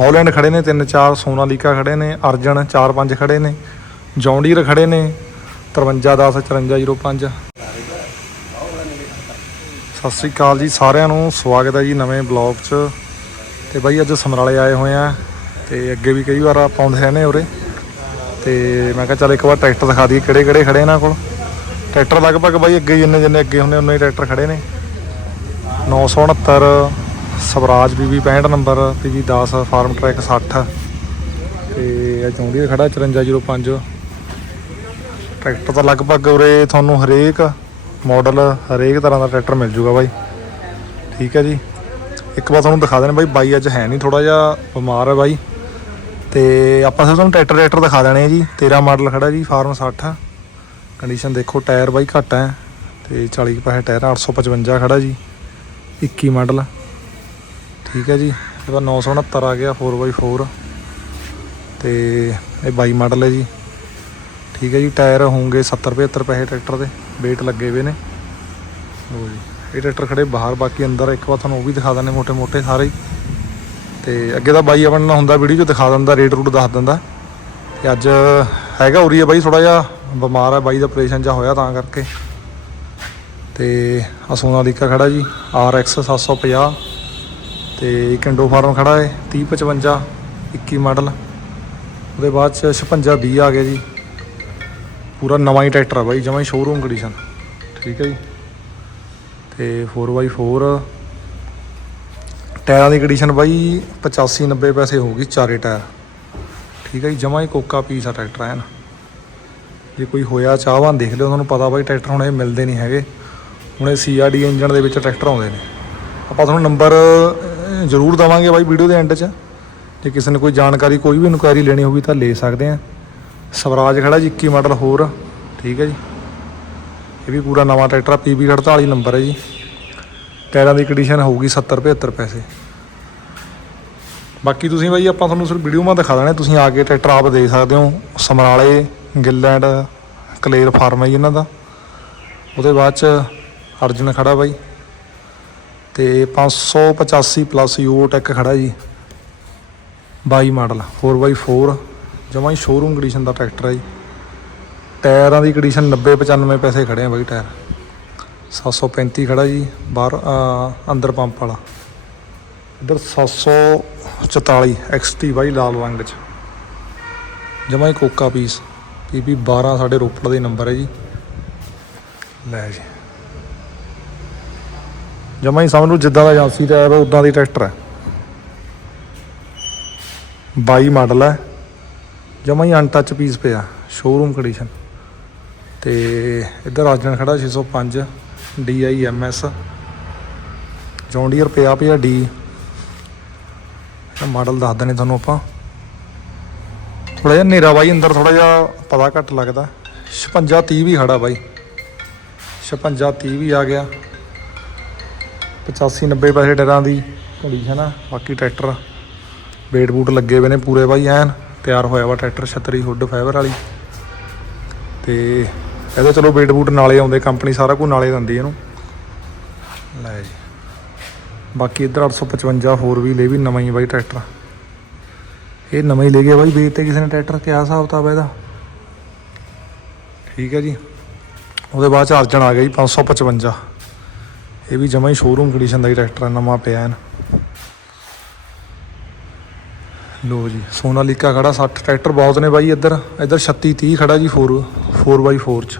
Holland ਖੜੇ ਨੇ, ਤਿੰਨ ਚਾਰ ਸੋਨਾਲੀਕਾ ਖੜੇ ਨੇ, ਅਰਜਨ ਚਾਰ ਪੰਜ ਖੜੇ ਨੇ ਜੌਂਡੀਅਰ ਖੜੇ ਨੇ 5310 5405 ਸਤਿ ਸ੍ਰੀ ਅਕਾਲ ਜੀ ਸਾਰਿਆਂ ਨੂੰ, ਸਵਾਗਤ ਹੈ ਜੀ ਨਵੇਂ ਬਲੌਗ 'ਚ। ਤੇ ਬਾਈ ਅੱਜ ਸਮਰਾਲੇ ਆਏ ਹੋਏ ਆ, ਤੇ ਅੱਗੇ ਵੀ ਕਈ ਵਾਰ ਆਪਾਂ ਆਉਂਦੇ ਰਹਿੰਦੇ ਉਰੇ। ਤੇ ਮੈਂ ਕਿਹਾ ਚੱਲ ਇੱਕ ਵਾਰ ਟਰੈਕਟਰ ਦਿਖਾ ਦਈਏ ਕਿਹੜੇ ਕਿਹੜੇ ਖੜੇ ਇਹਨਾਂ ਕੋਲ। ਟਰੈਕਟਰ ਲਗਭਗ ਬਾਈ ਅੱਗੇ ਜਿੰਨੇ ਜਿੰਨੇ ਅੱਗੇ ਹੁੰਦੇ, ਉਨੇ ਹੀ ਟਰੈਕਟਰ ਖੜੇ ਨੇ। 969 ਸਵਰਾਜ ਬੀਬੀ 65 ਨੰਬਰ PB 10 ਫਾਰਮ ਟਰੈਕ 60 ਤੇ ਇਹ ਚੌਂਡੀ ਖੜਾ 5405 ਟਰੈਕਟਰ ਤਾਂ ਲਗਭਗ ਉਰੇ ਤੁਹਾਨੂੰ ਹਰੇਕ ਮਾਡਲ ਹਰੇਕ ਤਰ੍ਹਾਂ ਦਾ ਟਰੈਕਟਰ ਮਿਲ ਜੂਗਾ ਬਾਈ। ਠੀਕ ਹੈ ਜੀ। ਇੱਕ ਵਾਰ ਤੁਹਾਨੂੰ ਦਿਖਾ ਦੇਣਾ ਬਾਈ ਬਾਈ ਅੱਜ ਹੈ ਨਹੀਂ ਥੋੜਾ ਜਿਹਾ ਬਿਮਾਰ ਹੈ ਬਾਈ। ਤੇ ਆਪਾਂ ਸਿਰਫ ਤੁਹਾਨੂੰ ਟਰੈਕਟਰ ਟਰੈਕਟਰ ਦਿਖਾ ਦੇਣੇ ਆ ਜੀ। 13 ਮਾਡਲ ਖੜਾ ਜੀ, ਫਾਰਮ 60 ਕੰਡੀਸ਼ਨ ਦੇਖੋ ਟਾਇਰ ਬਾਈ ਘੱਟ ਹੈ। ਤੇ 40 ਕੁ ਪੈਸੇ ਟਾਇਰ 855 ਖੜਾ ਜੀ। 21 ਮਾਡਲ ਠੀਕ ਹੈ ਜੀ। ਇਹਦਾ 969 ਆ ਗਿਆ 4x4 ਤੇ ਇਹ 22 ਮਾਡਲ ਹੈ ਜੀ। ਠੀਕ ਹੈ ਜੀ, ਟਾਇਰ ਹੋਣਗੇ 70 75 ਪੈਸੇ ਟਰੈਕਟਰ ਦੇ ਵੇਟ ਲੱਗੇ ਹੋਏ ਨੇ। ਲੋ ਜੀ, ਇਹ ਟਰੈਕਟਰ ਖੜੇ ਬਾਹਰ, ਬਾਕੀ ਅੰਦਰ ਇੱਕ ਵਾਰ ਤੁਹਾਨੂੰ ਉਹ ਵੀ ਦਿਖਾ ਦਿੰਦੇ ਮੋਟੇ ਮੋਟੇ ਸਾਰੇ ਹੀ। ਤੇ ਅੱਗੇ ਦਾ ਬਾਈ ਆਪਣਾ ਹੁੰਦਾ ਵੀਡੀਓ 'ਚ ਦਿਖਾ ਦਿੰਦਾ, ਰੇਟ ਰੂਟ ਦੱਸ ਦਿੰਦਾ। ਤੇ ਅੱਜ ਹੈਗਾ ਉਰੀ ਹੈ ਬਾਈ ਥੋੜਾ ਜਿਹਾ ਬਿਮਾਰ ਹੈ ਬਾਈ ਦਾ ਆਪਰੇਸ਼ਨ ਜਾਂ ਹੋਇਆ ਤਾਂ ਕਰਕੇ। ਤੇ ਆ ਸੋਨਾਲੀਕਾ ਖੜਾ ਜੀ RX 750 ਤੇ ਇੱਕ ਇੰਡੋ ਫਾਰਮ ਖੜਾ ਹੈ 3055 21 ਮਾਡਲ। ਉਹਦੇ ਬਾਅਦ ਚ 5620 ਆ ਗਿਆ ਜੀ। ਪੂਰਾ ਨਵਾਂ ਹੀ ਟਰੈਕਟਰ ਆ ਬਾਈ, ਜਮਾਂ ਹੀ ਸ਼ੋਰੂਮ ਕੰਡੀਸ਼ਨ ਠੀਕ ਹੈ ਜੀ। ਤੇ 4x4 ਟਾਇਰਾਂ ਦੀ ਕੰਡੀਸ਼ਨ ਬਾਈ 85 90 ਪੈਸੇ ਹੋਊਗੀ ਚਾਰੇ ਟਾਇਰ। ਠੀਕ ਹੈ ਜੀ, ਜਮਾਂ ਹੀ ਕੋਕਾ ਪੀਸ ਆ ਟਰੈਕਟਰ ਹੈ ਨਾ ਜੇ ਕੋਈ ਹੋਇਆ ਚਾਹਵਾਨ ਦੇਖ ਲਿਓ, ਤੁਹਾਨੂੰ ਪਤਾ ਬਾਈ ਟਰੈਕਟਰ ਹੁਣ ਇਹ ਮਿਲਦੇ ਨਹੀਂ ਹੈਗੇ। ਹੁਣ ਇਹ ਸੀਆਰਡੀ ਇੰਜਨ ਦੇ ਵਿੱਚ ਟਰੈਕਟਰ ਆਉਂਦੇ ਨੇ। ਆਪਾਂ ਤੁਹਾਨੂੰ ਨੰਬਰ ਜ਼ਰੂਰ ਦਵਾਂਗੇ ਬਾਈ ਵੀਡੀਓ ਦੇ ਐਂਡ 'ਚ। ਜੇ ਕਿਸੇ ਨੇ ਕੋਈ ਜਾਣਕਾਰੀ, ਕੋਈ ਵੀ ਇਨਕੁਆਇਰੀ ਲੈਣੀ ਹੋਵੇ ਤਾਂ ਲੈ ਸਕਦੇ ਆ। ਸਵਰਾਜ ਖੜਾ ਜੀ 21 ਮਾਡਲ ਹੋਰ, ਠੀਕ ਹੈ ਜੀ। ਇਹ ਵੀ ਪੂਰਾ ਨਵਾਂ ਟਰੈਕਟਰ ਆ PB 48 ਨੰਬਰ ਹੈ ਜੀ। ਟਾਇਰਾਂ ਦੀ ਕੰਡੀਸ਼ਨ ਹੋਊਗੀ 70 75 ਪੈਸੇ। ਬਾਕੀ ਤੁਸੀਂ ਬਾਈ, ਆਪਾਂ ਤੁਹਾਨੂੰ ਸਿਰਫ ਵੀਡੀਓ ਮਾ ਦਿਖਾ ਦੇਣਾ, ਤੁਸੀਂ ਆ ਕੇ ਟਰੈਕਟਰ ਆਪ ਦੇਖ ਸਕਦੇ ਹੋ, ਸਮਰਾਲੇ ਗਿੱਲੈਂਡ ਕਲੇਰ ਫਾਰਮ ਹੈ ਜੀ ਇਹਨਾਂ ਦਾ। ਉਹਦੇ ਬਾਅਦ ਚ ਅਰਜਨ ਖੜਾ ਬਾਈ। ਤੇ 585 ਪਲੱਸ ਯੂਓ ਟੈਕ ਖੜਾ ਜੀ। 22 ਮਾਡਲ 4x4 ਜਮਾਂ ਹੀ ਸ਼ੋਰੂਮ ਕੰਡੀਸ਼ਨ ਦਾ ਟਰੈਕਟਰ ਹੈ ਜੀ। ਟਾਇਰਾਂ ਦੀ ਕੰਡੀਸ਼ਨ 90 95 ਪੈਸੇ ਖੜੇ ਆ ਬਾਈ ਟਾਇਰ 735 ਖੜਾ ਜੀ, ਬਾਹਰ ਅੰਦਰ ਪੰਪ ਵਾਲਾ। ਇੱਧਰ 744 XT ਬਾਈ ਲਾਲ ਰੰਗ ਚ। ਜਮਾਂ ਹੀ ਕੋਕਾ ਪੀਸ ਪੀਪੀ 12 ਸਾਡੇ ਰੋਪੜ ਦੇ ਨੰਬਰ ਹੈ ਜੀ। ਲੈ ਜੀ। ਜਮਾ ਹੀ ਸਮਝ ਲਓ ਜਿੱਦਾਂ ਦਾ ਏਜੰਸੀ ਦਾ ਹੈ ਉਦਾਂ ਦੀ ਟਰੈਕਟਰ ਹੈ। 22 ਮਾਡਲ ਹੈ। ਜਮਾ ਹੀ ਅਨਟੱਚ ਪੀਸ ਪਿਆ ਸ਼ੋਰੂਮ ਕੰਡੀਸ਼ਨ ਤੇ ਇੱਧਰ ਆਜਣ ਖੜਾ 605 DIMS ਜੌਂਡੀਅਰ ਪਿਆ ਪਿਆ ਡੀ ਇਹ ਮਾਡਲ ਦੱਸ ਦਨੇ ਤੁਹਾਨੂੰ ਆਪਾਂ। ਥੋੜਾ ਜਿਹਾ ਹਨੇਰਾ ਬਾਈ, ਅੰਦਰ ਥੋੜਾ ਜਿਹਾ ਪਤਾ ਘੱਟ ਲੱਗਦਾ। 56 30 ਵੀ ਖੜਾ ਬਾਈ। 56 30 ਵੀ ਆ ਗਿਆ। 85 90 ਪੈਸੇ ਡਰਾਂ ਦੀ ਘੜੀ ਹੈ ਨਾ ਬਾਕੀ ਟਰੈਕਟਰ ਵੇਟ ਬੂਟ ਲੱਗੇ ਹੋਏ ਨੇ ਪੂਰੇ ਬਾਈ, ਐਨ ਤਿਆਰ ਹੋਇਆ ਵਾ ਟਰੈਕਟਰ ਛਤਰੀ ਹੁੱਡ ਫਾਈਬਰ ਵਾਲੀ। ਤੇ ਇਹਦੇ ਚਲੋ ਵੇਟ ਬੂਟ ਨਾਲੇ ਆਉਂਦੇ ਕੰਪਨੀ ਸਾਰਾ ਕੁਝ ਨਾਲੇ ਦਿੰਦੀ ਇਹਨੂੰ। ਲੈ ਜੀ। ਬਾਕੀ ਇੱਧਰ 855 ਹੋਰ ਵੀ ਲੈ ਵੀ ਨਵਾਂ ਹੀ ਬਾਈ ਟਰੈਕਟਰ। ਇਹ ਨਵਾਂ ਹੀ ਲੈ ਗਿਆ ਬਾਈ ਵੇਚ ਤੇ ਕਿਸੇ ਨੇ ਟਰੈਕਟਰ ਕਿਆ ਹਿਸਾਬ ਤਾ ਇਹਦਾ? ਠੀਕ ਹੈ ਜੀ। ਉਹਦੇ ਬਾਅਦ ਚ ਅਰਜਨ ਆ ਗਿਆ ਜੀ 555 ਇਹ ਵੀ ਜਮਾ ਹੀ ਸ਼ੋਰੂਮ ਕੰਡੀਸ਼ਨ ਦਾ ਹੀ ਟਰੈਕਟਰ ਹੈ ਨਵਾਂ ਪਿਆ ਐਨ ਲੋ ਜੀ ਸੋਨਾਲੀਕਾ ਖੜਾ 60 ਟਰੈਕਟਰ ਬਹੁਤ ਨੇ ਬਾਈ ਇੱਧਰ। ਇੱਧਰ 36 30 ਖੜਾ ਜੀ 4 4x4 ਚ।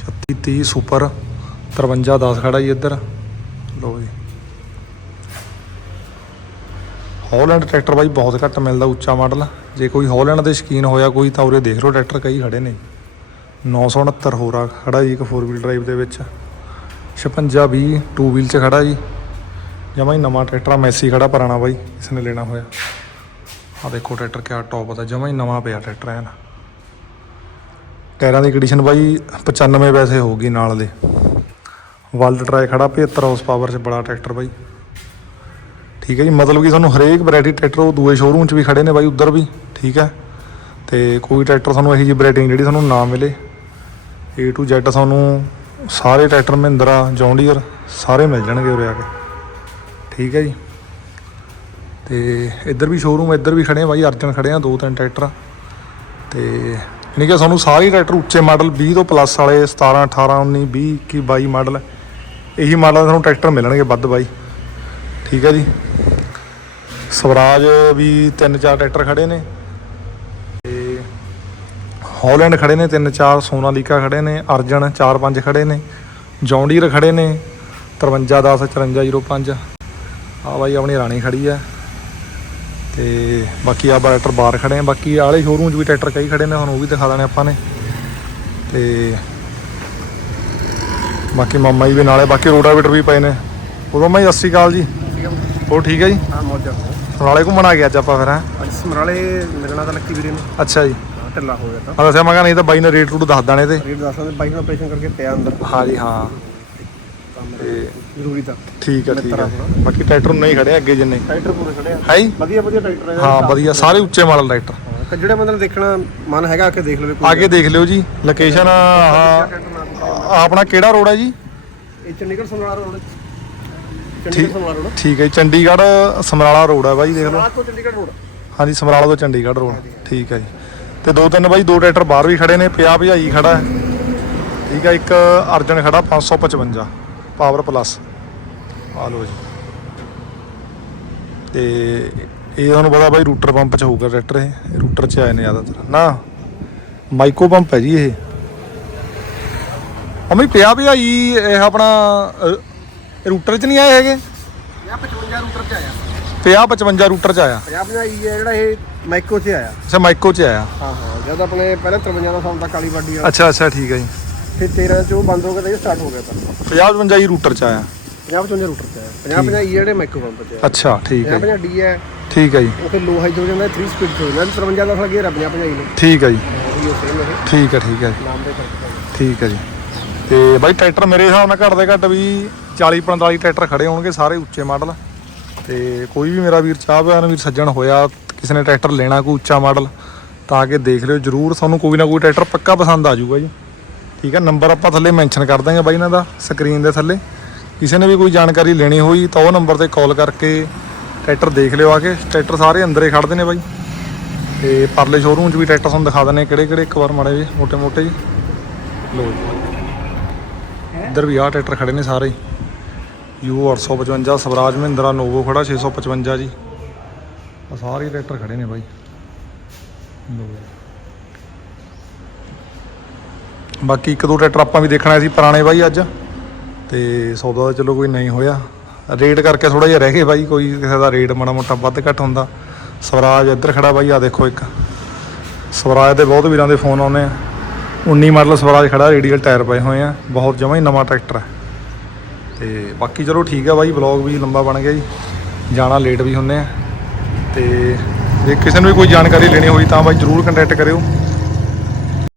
36 30 ਸੁਪਰ 53 10 ਖੜਾ ਜੀ ਇੱਧਰ। ਲੋ ਜੀ। ਹਾਲੈਂਡ ਟਰੈਕਟਰ ਬਾਈ ਬਹੁਤ ਘੱਟ ਮਿਲਦਾ, ਉੱਚਾ ਮਾਡਲ ਜੇ ਕੋਈ ਹਾਲੈਂਡ ਦੇ ਸ਼ਕੀਨ ਹੋਇਆ ਕੋਈ, ਤਾਂ ਉਰੇ ਦੇਖ ਲਓ ਟਰੈਕਟਰ ਕਈ ਖੜੇ ਨੇ। 969 ਹੋਰ ਆ ਖੜਾ ਜੀ ਇੱਕ 4 ਵੀਲ ਡਰਾਈਵ ਦੇ ਵਿੱਚ। 56 20 2 ਵੀਲ ਚ ਖੜਾ ਜੀ। ਜਮਾਂ ਹੀ ਨਵਾਂ ਟਰੈਕਟਰ ਆ, ਮੈਸੀ ਖੜਾ ਪੁਰਾਣਾ ਬਾਈ ਇਸ ਨੇ ਲੈਣਾ ਹੋਇਆ। ਆ ਦੇਖੋ ਟਰੈਕਟਰ ਕਿਆ ਟੌਪ ਦਾ ਜਮਾਂ ਹੀ ਨਵਾਂ ਪਿਆ ਟਰੈਕਟਰ ਐਨ। ਟਾਇਰਾਂ ਦੀ ਕੰਡੀਸ਼ਨ ਬਾਈ 95 ਪੈਸੇ ਹੋਊਗੀ ਨਾਲ ਦੇ। ਵਰਲਡ ਟਰਾਈ ਖੜਾ 75 ਹਾਰਸ ਪਾਵਰ 'ਚ ਬੜਾ ਟਰੈਕਟਰ ਬਾਈ। ਠੀਕ ਹੈ ਜੀ, ਮਤਲਬ ਕਿ ਤੁਹਾਨੂੰ ਹਰੇਕ ਵੈਰਾਈਟੀ ਟਰੈਕਟਰ ਉਹ ਦੂਏ ਸ਼ੋਰੂਮ 'ਚ ਵੀ ਖੜੇ ਨੇ ਬਾਈ, ਉੱਧਰ ਵੀ। ਠੀਕ ਹੈ, ਤੇ ਕੋਈ ਟਰੈਕਟਰ ਤੁਹਾਨੂੰ ਇਹੋ ਜਿਹੀ ਵੈਰਾਈਟੀ ਜਿਹੜੀ ਤੁਹਾਨੂੰ ਨਾ ਮਿਲੇ। A to Z ਤੁਹਾਨੂੰ ਸਾਰੇ ਟਰੈਕਟਰ ਮਹਿੰਦਰਾ ਜੌਂਡੀਅਰ ਸਾਰੇ ਮਿਲ ਜਾਣਗੇ ਉਰੇ ਆ ਕੇ। ਠੀਕ ਹੈ ਜੀ। ਤੇ ਇੱਧਰ ਵੀ ਸ਼ੋਰੂਮ ਇੱਧਰ ਵੀ ਖੜੇ ਆ ਬਾਈ, ਅਰਜਨ ਖੜੇ ਆ, ਦੋ ਤਿੰਨ ਟਰੈਕਟਰ। ਤੇ ਯਾਨੀ ਕਿ ਸਾਨੂੰ ਸਾਰੇ ਟਰੈਕਟਰ ਉੱਚੇ ਮਾਡਲ 20 ਤੋਂ ਪਲੱਸ ਵਾਲੇ 17 18 19 20 21 22 ਮਾਡਲ ਇਹੀ ਮਾਡਲ ਤੁਹਾਨੂੰ ਟਰੈਕਟਰ ਮਿਲਣਗੇ ਵੱਧ ਬਾਈ। ਠੀਕ ਹੈ ਜੀ। ਸਵਰਾਜ ਵੀ ਤਿੰਨ ਚਾਰ ਟਰੈਕਟਰ ਖੜੇ ਨੇ। ਹਾਲੈਂਡ ਖੜੇ ਨੇ ਤਿੰਨ ਚਾਰ ਸੋਨਾਲੀਕਾ ਖੜੇ ਨੇ ਅਰਜਨ ਚਾਰ ਪੰਜ ਖੜੇ ਨੇ ਜੌਂਡੀਰ ਖੜੇ ਨੇ 53 10 54 05 ਆ ਬਾਈ ਆਪਣੀ ਰਾਣੀ ਖੜੀ ਆ ਤੇ ਬਾਕੀ ਆ ਟਰੈਕਟਰ ਬਾਹਰ ਖੜੇ ਆ ਬਾਕੀ ਆਲੇ ਸ਼ੋਰੂਮ 'ਚ ਵੀ ਟਰੈਕਟਰ ਕਈ ਖੜੇ ਨੇ ਤੁਹਾਨੂੰ ਉਹ ਵੀ ਦਿਖਾ ਦੇਣੇ ਆਪਾਂ ਨੇ। ਤੇ ਬਾਕੀ ਮਾਮਾ ਜੀ ਵੀ ਨਾਲੇ ਬਾਕੀ ਰੋਡਾਵੇਟਰ ਵੀ ਪਏ ਨੇ। ਉਦੋਂ ਮੈਂ ਸਤਿ ਸ਼੍ਰੀ ਅਕਾਲ ਜੀ। ਹੋਰ ਠੀਕ ਹੈ ਜੀ? ਹਾਂ ਮੌਜਾ। ਸਮਰਾਲੇ ਘੁੰਮਣ ਆ ਗਏ ਅੱਜ ਆਪਾਂ ਫਿਰ ਹੈਂ? ਅੱਜ ਸਮਰਾਲੇ ਮਿਲਣਾ ਤਾਂ ਲੱਕੀ ਵੀਰੇ ਨੇ। ਅੱਛਾ ਜੀ। ਢਿੱਲਾ ਹੋ ਗਿਆ ਤਾਂ। ਆ ਦੱਸਿਆ ਮੈਂ ਕਿਹਾ ਨਹੀਂ ਤਾਂ ਬਾਈ ਨੇ ਰੇਟ ਰੂਟ ਦੱਸ ਦੇਣੇ ਤੇ। ਰੇਟ ਦੱਸਾਂ ਤੇ ਬਾਈਕ ਨੂੰ ਆਪਰੇਸ਼ਨ ਕਰਕੇ ਪਿਆ ਅੰਦਰ। ਹਾਂ ਜੀ ਹਾਂ। ਕੰਮ ਤੇ ਜ਼ਰੂਰੀ ਤਾਂ। ਠੀਕ ਹੈ ਠੀਕ ਹੈ। ਬਾਕੀ ਟਰੈਕਟਰ ਨਹੀਂ ਖੜੇ ਅੱਗੇ ਜਿੰਨੇ। ਟਰੈਕਟਰ ਪੂਰੇ ਖੜੇ ਆ। ਹੈ ਵਧੀਆ ਵਧੀਆ ਟਰੈਕਟਰ ਹੈ ਹਾਂ ਵਧੀਆ। ਸਾਰੇ ਉੱਚੇ ਮਾਡਲ ਟਰੈਕਟਰ। ਹਾਂ, ਜਿਹੜੇ ਨੇ ਦੇਖਣਾ ਮਨ ਹੈਗਾ ਆ ਕੇ ਦੇਖ ਲਵੇ ਅੱਗੇ ਦੇਖ ਲਿਓ ਜੀ। ਲੋਕੇਸ਼ਨ ਆਹ ਆਹ ਆਪਣਾ ਕਿਹੜਾ ਰੋਡ ਹੈ ਜੀ? ਇਹ ਚੰਡੀਗੜ੍ਹ ਸਮਰਾਲਾ ਰੋਡ। ਚੰਡੀਗੜ੍ਹ ਸਮਰਾਲਾ ਰੋਡ। ਠੀਕ ਹੈ ਚੰਡੀਗੜ੍ਹ ਸਮਰਾਲਾ ਰੋਡ ਹੈ ਬਾਈ ਦੇਖ ਲਓ। ਸਮਰਾਲਾ ਤੋਂ ਚੰਡੀਗੜ੍ਹ ਰੋਡ। ਹਾਂਜੀ ਸਮਰਾਲਾ ਤੋਂ ਚੰਡੀਗੜ੍ਹ ਰੋਡ। ਠੀਕ ਹੈ ਜੀ। ਤੇ ਦੋ ਤਿੰਨ ਬਾਈ, ਦੋ ਟਰੈਕਟਰ ਬਾਹਰ ਵੀ ਖੜੇ ਨੇ ਪਿਆ ਭਜਾਈ ਖੜਾ ਹੈ। ਠੀਕ ਹੈ, ਇੱਕ ਅਰਜਨ ਖੜਾ 555 ਪਾਵਰ ਪਲੱਸ। ਆ ਲਓ ਜੀ। ਤੇ ਇਹ ਤੁਹਾਨੂੰ ਪਤਾ ਬਾਈ ਰੂਟਰ ਪੰਪ ਚ ਹੋਊਗਾ ਟਰੈਕਟਰ ਇਹ ਰੂਟਰ ਚ ਆਏ ਨੇ ਜ਼ਿਆਦਾਤਰ। ਨਾ, ਮਾਈਕੋ ਪੰਪ ਹੈ ਜੀ ਇਹ। ਅਮੀ ਪਿਆ ਭਜਾਈ ਇਹ ਆਪਣਾ ਰੂਟਰ ਚ ਨਹੀਂ ਆਏ ਹੈਗੇ? 55 ਰੂਟਰ ਚ ਆਇਆ। ਪਿਆ 55 ਰੂਟਰ ਚ ਆਇਆ। 50 50 ਹੀ ਹੈ ਜਿਹੜਾ ਇਹ ਮਾਈਕੋ ਚ ਆਇਆ। ਅੱਛਾ ਮਾਈਕੋ ਚ ਆਇਆ। ਹਾਂ ਹਾਂ ਜਦ ਆਪਣੇ ਪਹਿਲਾਂ 53 ਦਾ ਸਾਲ ਦਾ ਕਾਲੀ ਬਾਡੀ ਆ ਅੱਛਾ ਅੱਛਾ ਠੀਕ ਹੈ ਜੀ। ਫਿਰ 13 ਚ ਉਹ ਬੰਦ ਹੋ ਗਿਆ ਤਾਂ ਇਹ ਸਟਾਰਟ ਹੋ ਗਿਆ ਤਾਂ। 50 55 ਹੀ ਰੂਟਰ ਚ ਆਇਆ। 50 55 ਰੂਟਰ ਚ ਆਇਆ। 50 50 ਹੀ ਜਿਹੜੇ ਮਾਈਕੋ ਪੰਪ ਚ ਆਇਆ ਅੱਛਾ ਠੀਕ ਹੈ 50 50 ਡੀ ਹੈ। ਠੀਕ ਹੈ ਜੀ। ਉਹ ਫਿਰ ਲੋ ਹਾਈ ਹੋ ਜਾਂਦਾ 3 ਸਪੀਡ ਹੋ ਜਾਂਦਾ। 53 ਦਾ ਫਲ ਗਿਆ 50 50 ਨੇ ਠੀਕ ਹੈ ਜੀ। ਇਹ ਠੀਕ ਹੈ ਠੀਕ ਹੈ ਠੀਕ ਹੈ ਜੀ। ਤੇ ਬਾਈ ਟਰੈਕਟਰ ਮੇਰੇ ਹਿਸਾਬ ਨਾਲ ਘੱਟ ਦੇ ਘੱਟ ਵੀ 40 45 ਟਰੈਕਟਰ ਖੜੇ ਹੋਣਗੇ ਸਾਰੇ ਉੱਚੇ ਮਾਡਲ। ਤੇ ਕੋਈ ਵੀ ਮੇਰਾ ਵੀਰ ਚਾਹ ਪਿਆ ਚਾਹਵਾਨ ਵੀਰ ਸੱਜਣ ਹੋਇਆ, ਕਿਸੇ ਨੇ ਟਰੈਕਟਰ ਲੈਣਾ ਕੋਈ ਉੱਚਾ ਮਾਡਲ, ਤਾਂ ਕਿ ਦੇਖ ਲਿਓ ਜਰੂਰ ਤੁਹਾਨੂੰ ਕੋਈ ਨਾ ਕੋਈ ਟਰੈਕਟਰ ਪੱਕਾ ਪਸੰਦ ਆ ਜਾਊਗਾ ਜੀ। ਠੀਕ ਹੈ, ਨੰਬਰ ਆਪਾਂ ਥੱਲੇ ਮੈਂਸ਼ਨ ਕਰ ਦਾਂਗੇ ਬਾਈ ਇਹਨਾਂ ਦਾ, ਸਕਰੀਨ ਦੇ ਥੱਲੇ। ਕਿਸੇ ਨੇ ਵੀ ਕੋਈ ਜਾਣਕਾਰੀ ਲੈਣੀ ਹੋਈ ਤਾਂ ਉਹ ਨੰਬਰ ਤੇ ਕਾਲ ਕਰਕੇ ਟਰੈਕਟਰ ਦੇਖ ਲਿਓ ਆ ਕੇ। ਟਰੈਕਟਰ ਸਾਰੇ ਅੰਦਰ ਹੀ ਖੜਦੇ ਨੇ ਬਾਈ। ਤੇ ਪਰਲੇ ਸ਼ੋਰੂਮ 'ਚ ਵੀ ਟਰੈਕਟਰ ਤੁਹਾਨੂੰ ਦਿਖਾ ਦਨੇ ਕਿਹੜੇ ਕਿਹੜੇ ਇੱਕ ਵਾਰ ਮਾੜੇ ਜੇ ਮੋਟੇ ਮੋਟੇ ਜੀ ਲੋ ਜੀ। ਇੱਧਰ ਵੀ ਆ ਟਰੈਕਟਰ ਖੜੇ ਨੇ ਸਾਰੇ। ਯੂ 855 ਸਵਰਾਜ ਮਹਿੰਦਰਾ, ਨੋਵੋ ਖੜਾ 655 ਜੀ। ਆ ਸਾਰੇ ਟਰੈਕਟਰ ਖੜੇ ਨੇ ਬਾਈ। ਬਾਕੀ ਇੱਕ ਦੋ ਟਰੈਕਟਰ ਆਪਾਂ ਵੀ ਦੇਖਣਾ ਸੀ ਪੁਰਾਣੇ ਬਾਈ ਅੱਜ। ਤੇ ਸੌਦਾ ਦਾ ਚਲੋ ਕੋਈ ਨਹੀਂ ਹੋਇਆ। ਰੇਟ ਕਰਕੇ ਥੋੜਾ ਜਿਹਾ ਰਹਿ ਗਏ ਬਾਈ, ਕੋਈ ਕਿਸੇ ਦਾ ਰੇਟ ਮਾੜਾ ਮੋਟਾ ਵੱਧ ਘੱਟ ਹੁੰਦਾ। ਸਵਰਾਜ ਇੱਧਰ ਖੜਾ ਬਾਈ ਆ ਦੇਖੋ ਇੱਕ। ਸਵਰਾਜ ਦੇ ਬਹੁਤ ਵੀਰਾਂ ਦੇ ਫੋਨ ਆਉਂਦੇ ਆ। 19 ਮਾਡਲ ਸਵਰਾਜ ਖੜਾ, ਰੇਡੀਅਲ ਟਾਇਰ ਪਏ ਹੋਏ ਆ। ਬਹੁਤ ਜਮਾਂ ਹੀ ਨਵਾਂ ਟਰੈਕਟਰ ਹੈ ਤੇ ਬਾਕੀ ਚਲੋ ਠੀਕ ਆ ਬਾਈ ਵਲੌਗ ਵੀ ਲੰਬਾ ਬਣ ਗਿਆ ਜੀ। ਜਾਣਾ ਲੇਟ ਵੀ ਹੁੰਨੇ ਆ। ਤੇ ਜੇ ਕਿਸੇ ਨੂੰ ਵੀ ਕੋਈ ਜਾਣਕਾਰੀ ਲੈਣੀ ਹੋਈ ਤਾਂ ਬਾਈ ਜਰੂਰ ਕੰਟੈਕਟ ਕਰਿਓ।